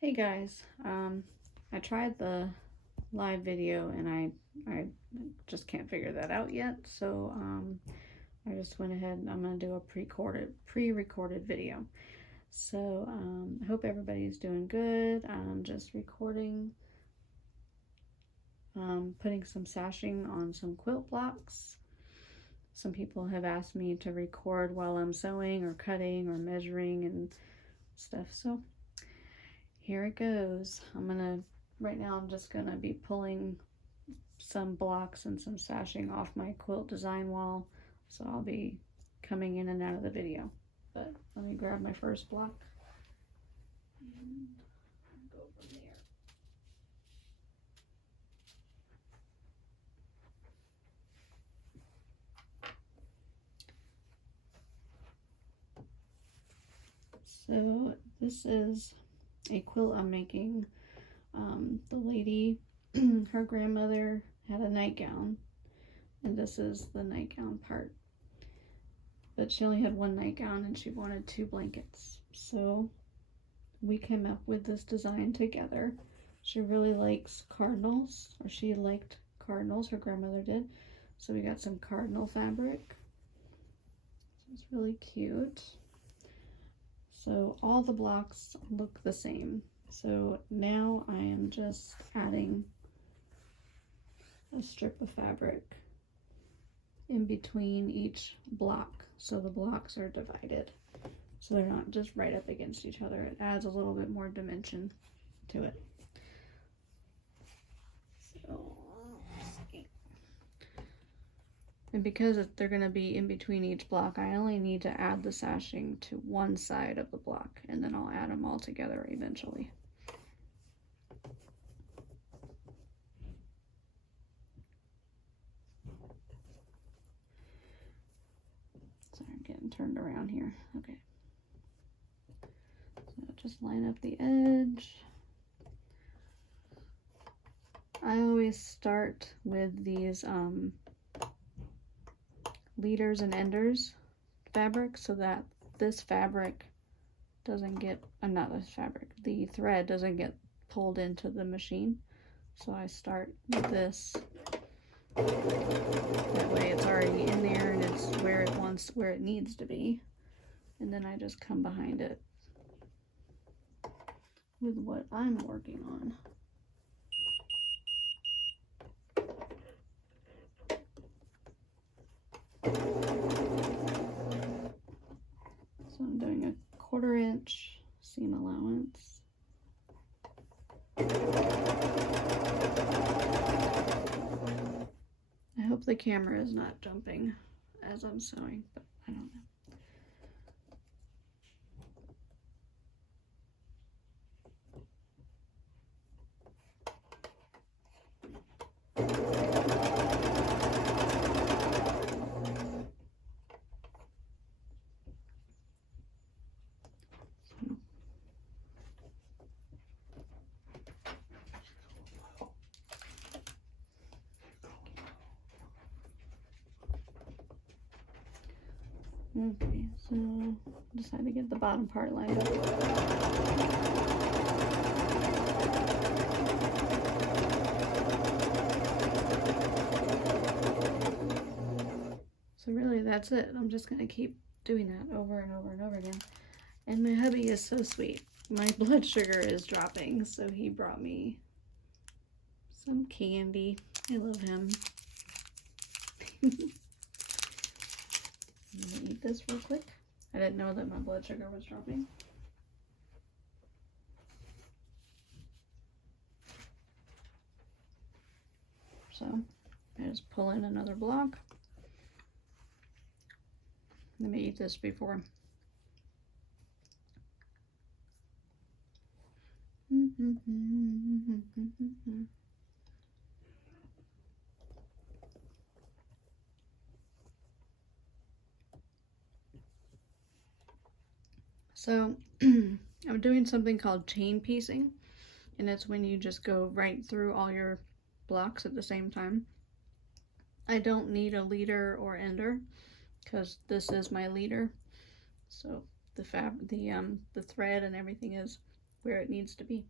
Hey guys, I tried the live video and I just can't figure that out yet. So I just went ahead and I'm gonna do a pre-recorded video. So I hope everybody's doing good. I'm just recording, putting some sashing on some quilt blocks. Some people have asked me to record while I'm sewing or cutting or measuring and stuff. So here it goes. Right now I'm just gonna be pulling some blocks and some sashing off my quilt design wall. So I'll be coming in and out of the video. But let me grab my first block and go from there. So this is a quilt I'm making. The lady, her grandmother had a nightgown, and this is the nightgown part. But she only had one nightgown and she wanted 2 blankets. So we came up with this design together. She really likes cardinals, or she liked cardinals, her grandmother did. So we got some cardinal fabric. It's really cute. So all the blocks look the same. So now I am just adding a strip of fabric in between each block, so the blocks are divided, so they're not just right up against each other. It adds a little bit more dimension to it. So, and because they're going to be in between each block, I only need to add the sashing to one side of the block, and then I'll add them all together eventually. Sorry, I'm getting turned around here. Okay. So just line up the edge. I always start with these leaders and enders fabric, so that this fabric doesn't get, not this fabric, the thread doesn't get pulled into the machine. So I start with this. That way it's already in there and it's where it needs to be. And then I just come behind it with what I'm working on. So I'm doing a 1/4 inch seam allowance. I hope the camera is not jumping as I'm sewing, but I don't know. Okay, so decide to get the bottom part lined up. So really that's it. I'm just gonna keep doing that over and over and over again. And my hubby is so sweet. My blood sugar is dropping, so he brought me some candy. I love him. I'm gonna eat this real quick. I didn't know that my blood sugar was dropping. So I just pull in another block. Let me eat this before. So I'm doing something called chain piecing, and it's when you just go right through all your blocks at the same time. I don't need a leader or ender because this is my leader. So the thread and everything is where it needs to be.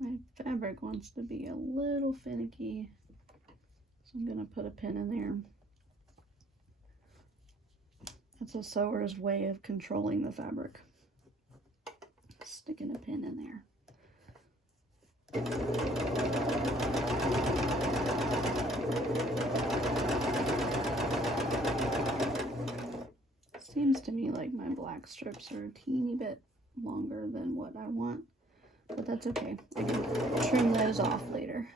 My fabric wants to be a little finicky, so I'm going to put a pin in there. That's a sewer's way of controlling the fabric. Sticking a pin in there. Seems to me like my black strips are a teeny bit longer than what I want, but that's okay. I can trim those off later.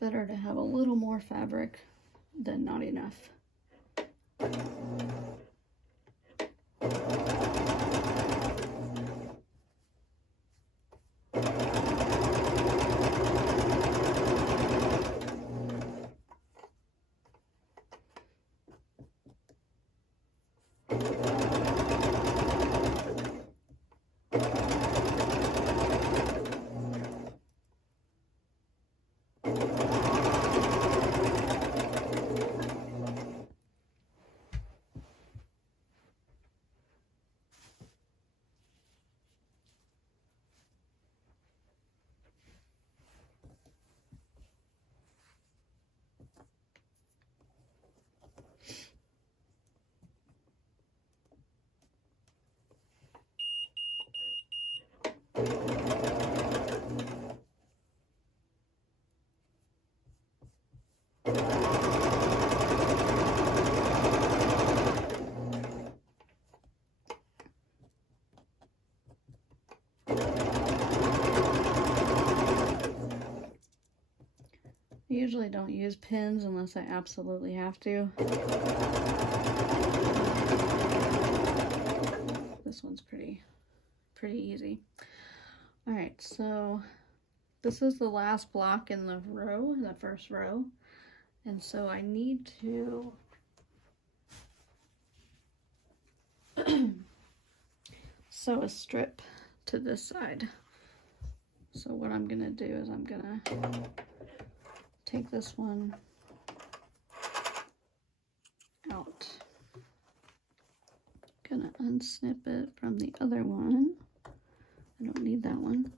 Better to have a little more fabric than not enough. I usually don't use pins unless I absolutely have to. This one's pretty easy. All right, so this is the last block in the row, the first row. And so I need to sew a strip to this side. So what I'm gonna do is I'm gonna take this one out. Gonna unsnip it from the other one. I don't need that one.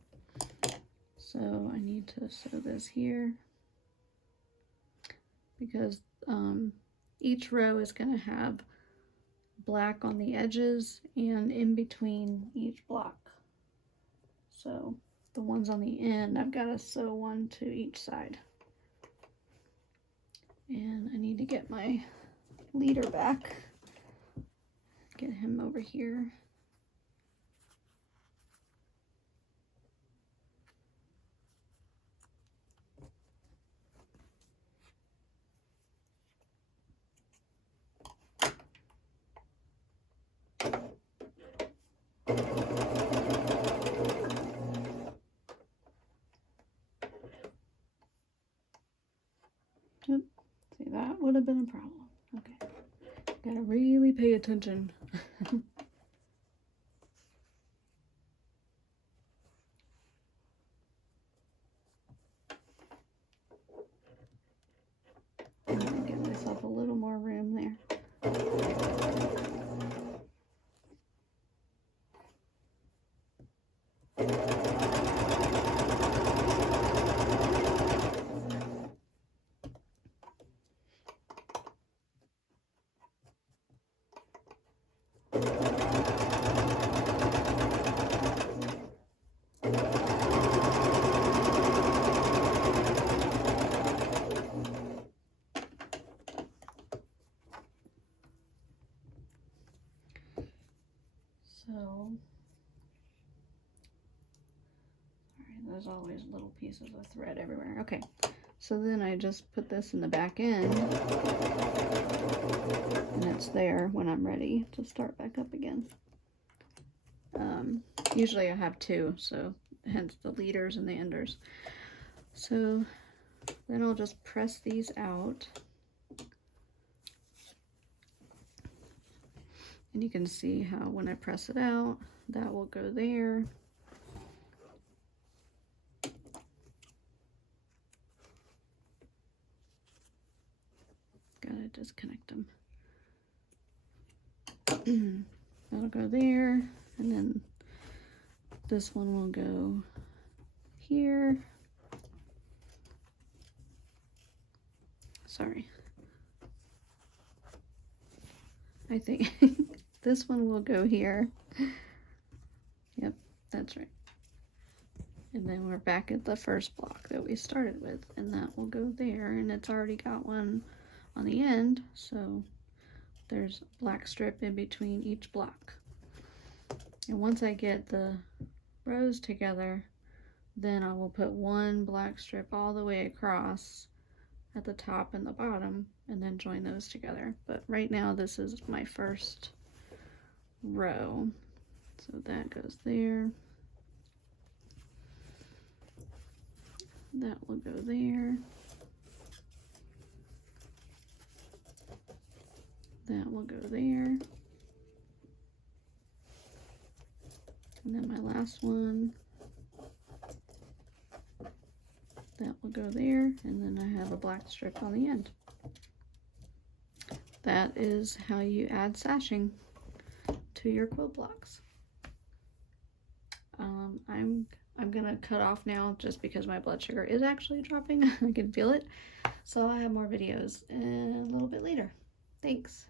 So I need to sew this here because each row is gonna have black on the edges and in between each block. So the ones on the end, I've got to sew one to each side. And I need to get my leader back. Get him over here. Oop, see, that would have been a problem. Okay, gotta really pay attention. I'm gonna give myself a little more room there. There's always little pieces of thread everywhere. Okay, so then I just put this in the back end, and it's there when I'm ready to start back up again. Usually I have two, so hence the leaders and the enders. So then I'll just press these out. And you can see how when I press it out, that will go there. Gotta disconnect them. That'll go there, and then this one will go here. Sorry. I think this one will go here. Yep, that's right. And then we're back at the first block that we started with, and that will go there, and it's already got one on the end, so there's a black strip in between each block. And once I get the rows together, then I will put one black strip all the way across at the top and the bottom, and then join those together. But right now this is my first row, so that goes there, that will go there, that will go there, and then my last one, that will go there, and then I have a black strip on the end. That is how you add sashing to your quilt blocks. I'm gonna cut off now just because my blood sugar is actually dropping. I can feel it. So I'll have more videos a little bit later. Thanks.